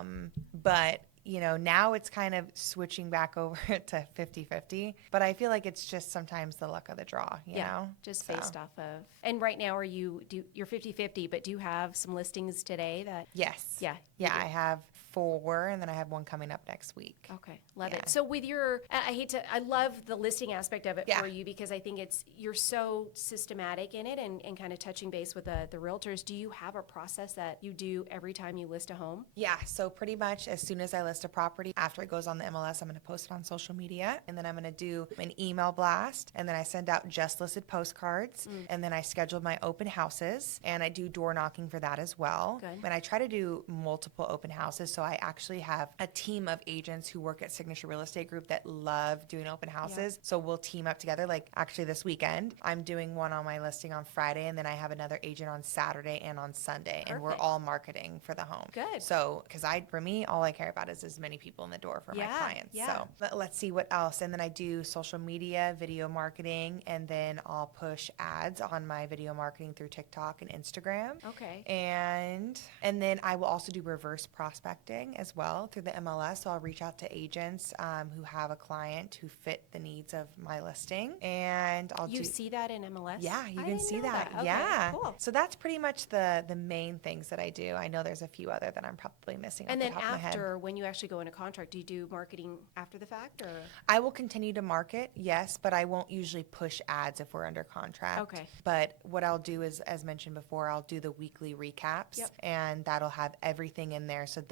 But now it's kind of switching back over to 50-50, but I feel like it's just sometimes the luck of the draw, you know? Just So. based off of. And right now you're 50-50, but do you have some listings today that? Yes. Yeah. Yeah, I have 4, and then I have one coming up next week. Okay, love Yeah. it. So with I love the listing aspect of it for you because I think you're so systematic in it and kind of touching base with the realtors. Do you have a process that you do every time you list a home? Yeah, so pretty much as soon as I list a property, after it goes on the MLS, I'm going to post it on social media, and then I'm going to do an email blast, and then I send out just listed postcards, and then I schedule my open houses, and I do door knocking for that as well. Good. And I try to do multiple open houses, so I actually have a team of agents who work at Signature Real Estate Group that love doing open houses, so we'll team up together. Like actually this weekend, I'm doing one on my listing on Friday, and then I have another agent on Saturday and on Sunday, and we're all marketing for the home. Good. So, because for me, all I care about is as many people in the door for my clients. Yeah. So, let's see what else. And then I do social media, video marketing, and then I'll push ads on my video marketing through TikTok and Instagram. Okay. And then I will also do reverse prospecting as well through the MLS. So I'll reach out to agents who have a client who fit the needs of my listing, and You see that in MLS? Yeah, you I can didn't see know that. Okay, Yeah. cool. So that's pretty much the main things that I do. I know there's a few other that I'm probably missing And off then the top of my head. after, when you actually go into contract, do you do marketing after the fact, or? I will continue to market, yes, but I won't usually push ads if we're under contract. Okay. But what I'll do is, as mentioned before, I'll do the weekly recaps, and that'll have everything in there. So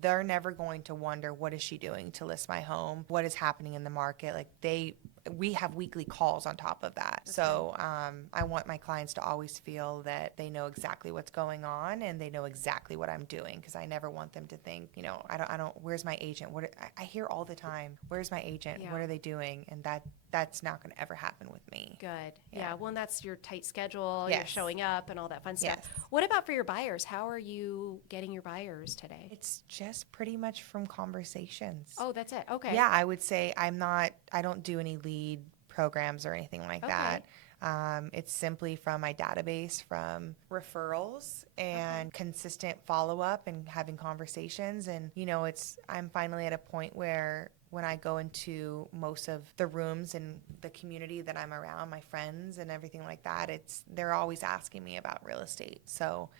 they're never going to wonder, what is she doing to list my home? What is happening in the market? Like we have weekly calls on top of that. So I want my clients to always feel that they know exactly what's going on and they know exactly what I'm doing, because I never want them to think, I don't, where's my agent? I hear all the time, where's my agent? Yeah. What are they doing? And that's not going to ever happen with me. Good. Yeah. Well, and that's your tight schedule, you're showing up and all that fun stuff. Yes. What about for your buyers? How are you getting your buyers today? It's just pretty much from conversations. Oh, that's it. Okay. Yeah, I would say I don't do any lead programs or anything like that. It's simply from my database, from referrals and consistent follow-up and having conversations. And, I'm finally at a point where when I go into most of the rooms in the community that I'm around, my friends and everything like that, they're always asking me about real estate. So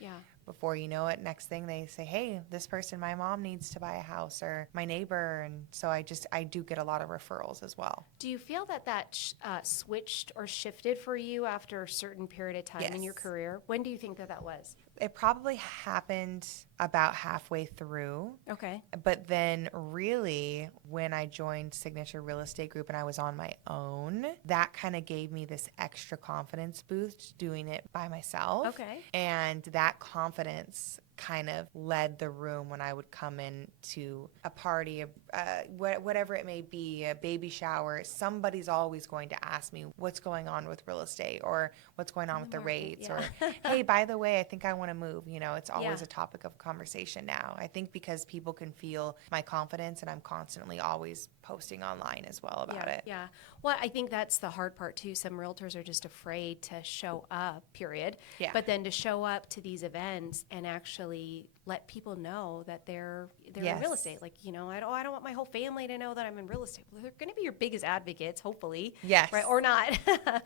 before you know it, next thing they say, hey, this person, my mom needs to buy a house, or my neighbor. And so I do get a lot of referrals as well. Do you feel that switched or shifted for you after a certain period of time in your career? When do you think that was? It probably happened about halfway through. Okay. But then really when I joined Signature Real Estate Group and I was on my own, that kind of gave me this extra confidence boost doing it by myself. Okay. And that confidence kind of led the room when I would come in to a party, whatever it may be, a baby shower. Somebody's always going to ask me what's going on with real estate, or what's going on with the rates, or hey, by the way, I think I want to move. It's always a topic of conversation now. I think because people can feel my confidence, and I'm constantly always posting online as well about it. Yeah. Well, I think that's the hard part too. Some realtors are just afraid to show up, period. Yeah. But then to show up to these events and actually let people know that they're in real estate. Like, I don't want my whole family to know that I'm in real estate. Well, they're going to be your biggest advocates, hopefully. Yes. Right? Or not.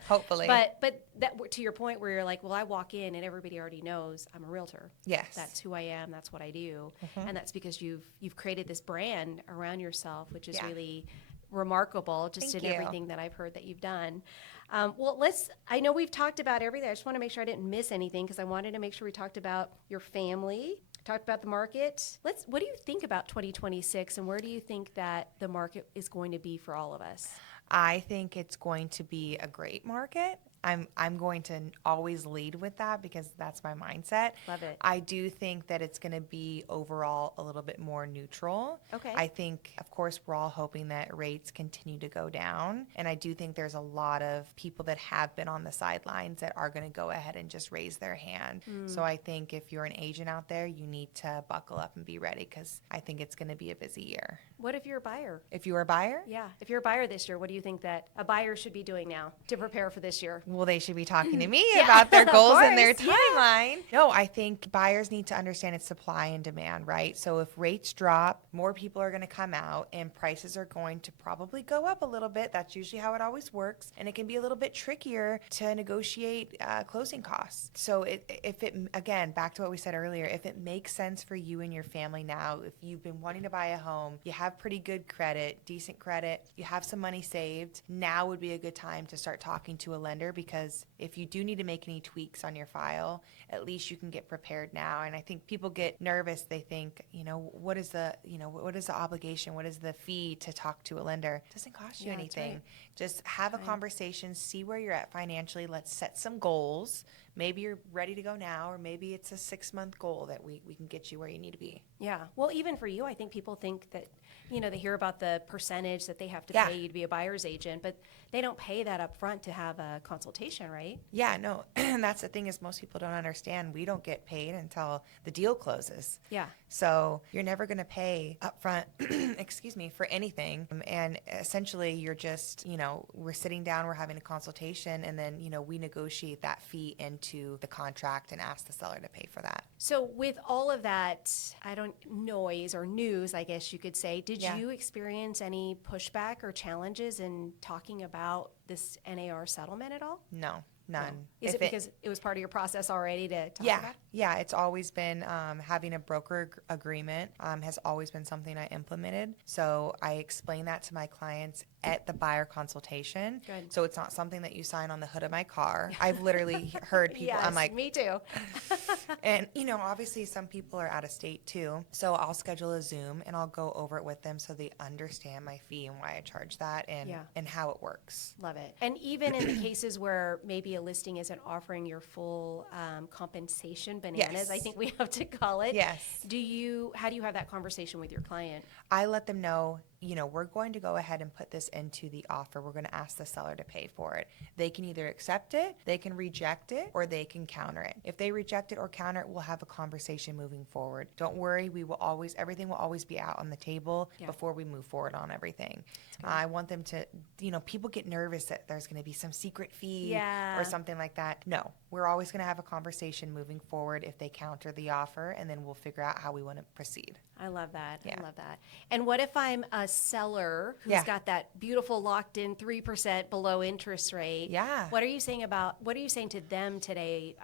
Hopefully. But that, to your point where you're like, well, I walk in and everybody already knows I'm a realtor. Yes. That's who I am. That's what I do. Mm-hmm. And that's because you've created this brand around yourself, which is really remarkable just in everything that I've heard that you've done. I know we've talked about everything. I just want to make sure I didn't miss anything, because I wanted to make sure we talked about your family, talked about the market. What do you think about 2026, and where do you think that the market is going to be for all of us? I think it's going to be a great market. I'm going to always lead with that because that's my mindset. Love it. I do think that it's going to be overall a little bit more neutral. Okay. I think, of course, we're all hoping that rates continue to go down. And I do think there's a lot of people that have been on the sidelines that are going to go ahead and just raise their hand. So I think if you're an agent out there, you need to buckle up and be ready, because I think it's going to be a busy year. What if you're a buyer? If you're a buyer? Yeah. If you're a buyer this year, what do you think that a buyer should be doing now to prepare for this year? well, they should be talking to me about their goals and their course, timeline. No, I think buyers need to understand it's supply and demand, right? So if rates drop, more people are going to come out and prices are going to probably go up a little bit. That's usually how it always works. And it can be a little bit trickier to negotiate closing costs. So again, back to what we said earlier, if it makes sense for you and your family now, if you've been wanting to buy a home, you have pretty good credit, decent credit, you have some money saved, now would be a good time to start talking to a lender, because if you do need to make any tweaks on your file, at least you can get prepared now. And I think people get nervous. They think, what is the obligation? What is the fee to talk to a lender? It doesn't cost you anything. Right. Just have a conversation, see where you're at financially. Let's set some goals. Maybe you're ready to go now, or maybe it's a 6-month goal that we can get you where you need to be. Yeah. Well, even for you, I think people think that, they hear about the percentage that they have to pay you to be a buyer's agent, but they don't pay that up front to have a consultation, right? Yeah, no. That's the thing, is most people don't understand. We don't get paid until the deal closes. Yeah. So you're never going to pay upfront, for anything. And essentially you're just, we're sitting down, we're having a consultation, and then, we negotiate that fee into the contract and ask the seller to pay for that. So with all of that, noise or news, I guess you could say, did you experience any pushback or challenges in talking about this NAR settlement at all? No. None. No. Is it because it was part of your process already to talk about? Yeah, it's always been having a broker agreement has always been something I implemented. So I explain that to my clients at the buyer consultation. Good. So it's not something that you sign on the hood of my car. I've literally heard people, Yes, I'm like, me too. and obviously some people are out of state too. So I'll schedule a Zoom and I'll go over it with them so they understand my fee and why I charge that and how it works. Love it. And even in the cases where maybe a listing isn't offering your full compensation bananas, I think we have to call it. Yes. How do you have that conversation with your client? I let them know, we're going to go ahead and put this into the offer. We're going to ask the seller to pay for it. They can either accept it, they can reject it, or they can counter it. If they reject it or counter it, we'll have a conversation moving forward. Don't worry, everything will always be out on the table before we move forward on everything. I want them to, people get nervous that there's going to be some secret fee or something like that. No, we're always going to have a conversation moving forward if they counter the offer, and then we'll figure out how we want to proceed. I love that. Yeah. I love that. And what if I'm a seller who's got that beautiful locked in 3% below interest rate? Yeah. What are you saying to them today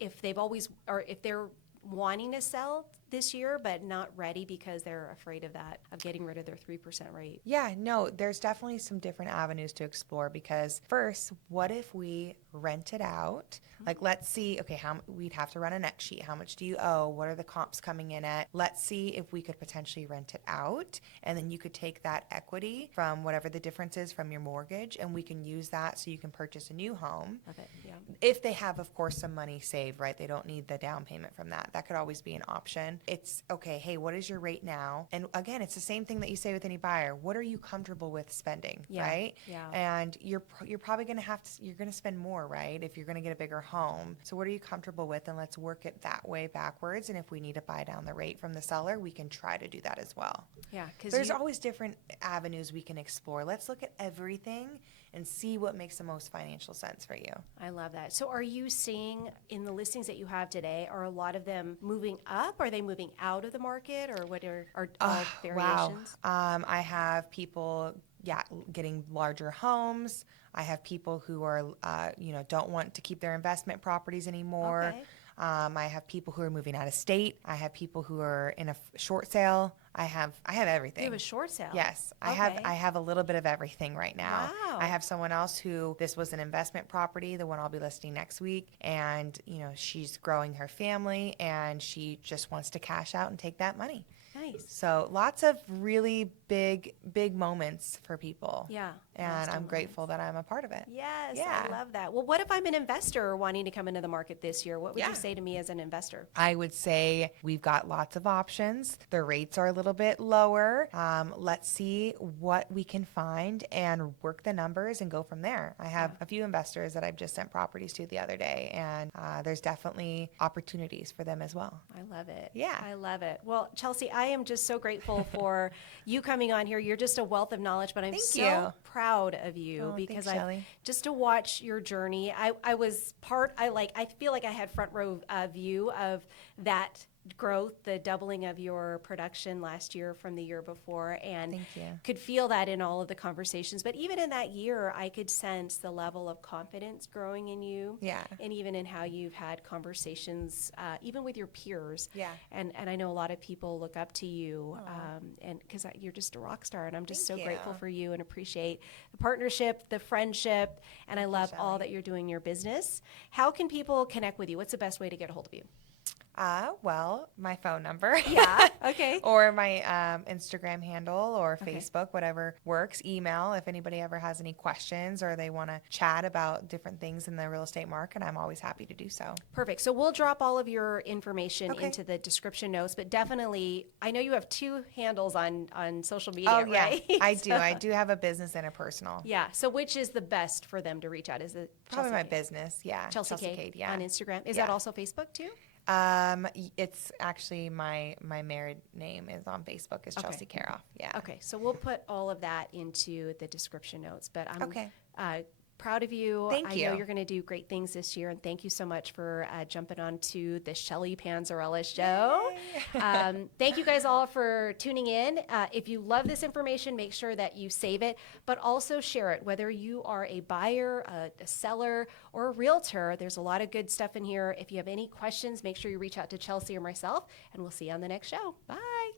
if they've always, or if they're wanting to sell this year but not ready because they're afraid of getting rid of their 3% rate? Yeah, no, there's definitely some different avenues to explore, because first, what if we rent it out? Like, let's see, okay, we'd have to run a next sheet. How much do you owe? What are the comps coming in at? Let's see if we could potentially rent it out, and then you could take that equity from whatever the difference is from your mortgage, and we can use that so you can purchase a new home. Love it. Yeah. If they have, of course, some money saved, right? They don't need the down payment from that. That could always be an option. It's, okay, hey, what is your rate now? And again, it's the same thing that you say with any buyer. What are you comfortable with spending, right? Yeah. And you're probably going to you're going to spend more, right? If you're going to get a bigger home. So what are you comfortable with? And let's work it that way backwards. And if we need to buy down the rate from the seller, we can try to do that as well. Yeah. Because there's always different avenues we can explore. Let's look at everything and see what makes the most financial sense for you. I love that. So are you seeing in the listings that you have today, are a lot of them moving up? Are they moving out of the market, or what are variations? Wow. I have people getting larger homes. I have people who are, don't want to keep their investment properties anymore. Okay. I have people who are moving out of state. I have people who are in a short sale. I have everything. You have a short sale? Yes. Okay. I have a little bit of everything right now. Wow. I have someone else who, this was an investment property, the one I'll be listing next week, and she's growing her family and she just wants to cash out and take that money. Nice. So lots of really big moments for people. Yeah. And I'm grateful that I'm a part of it. Yes, Yeah. I love that. Well, what if I'm an investor wanting to come into the market this year? What would you say to me as an investor? I would say we've got lots of options. The rates are a little bit lower. Let's see what we can find and work the numbers and go from there. I have a few investors that I've just sent properties to the other day, and there's definitely opportunities for them as well. I love it. Yeah. I love it. Well, Chelsey, I am just so grateful for you coming on here. You're just a wealth of knowledge, but I'm Thank so you. proud proud of you Oh, because thanks, Shelly. just to watch your journey. I feel like I had front row view of that growth, the doubling of your production last year from the year before, and Thank you. could feel that in all of the conversations. But even in that year, I could sense the level of confidence growing in you. Yeah. And even in how you've had conversations, even with your peers. Yeah. And I know a lot of people look up to you, and because you're just a rock star, and I'm just Thank so grateful you. for you and appreciate the partnership, the friendship, and I love all Shelly. that you're doing in your business. How can people connect with you? What's the best way to get a hold of you? Well, my phone number. Yeah. Okay. Or my Instagram handle or Okay. Facebook, whatever works. Email if anybody ever has any questions or they want to chat about different things in the real estate market. I'm always happy to do so. Perfect. So we'll drop all of your information Okay. into the description notes, but definitely, I know you have 2 handles on social media, Oh, yeah. right? I do. I do have a business and a personal. Yeah. So which is the best for them to reach out? Is it Probably Chelsey my Cade? business. Yeah. Chelsey Cade, Cade, yeah. on Instagram. Is Yeah. that also Facebook too? It's actually my married name is on Facebook is Chelsey Caroff. Yeah. Okay. So we'll put all of that into the description notes, but I'm Okay. proud of you. Thank I you. know you're going to do great things this year, and thank you so much for jumping on to the Shelly Panzarella Show. Thank you guys all for tuning in. If you love this information, make sure that you save it, but also share it. Whether you are a buyer, a seller, or a realtor, there's a lot of good stuff in here. If you have any questions, make sure you reach out to Chelsey or myself, and we'll see you on the next show. Bye.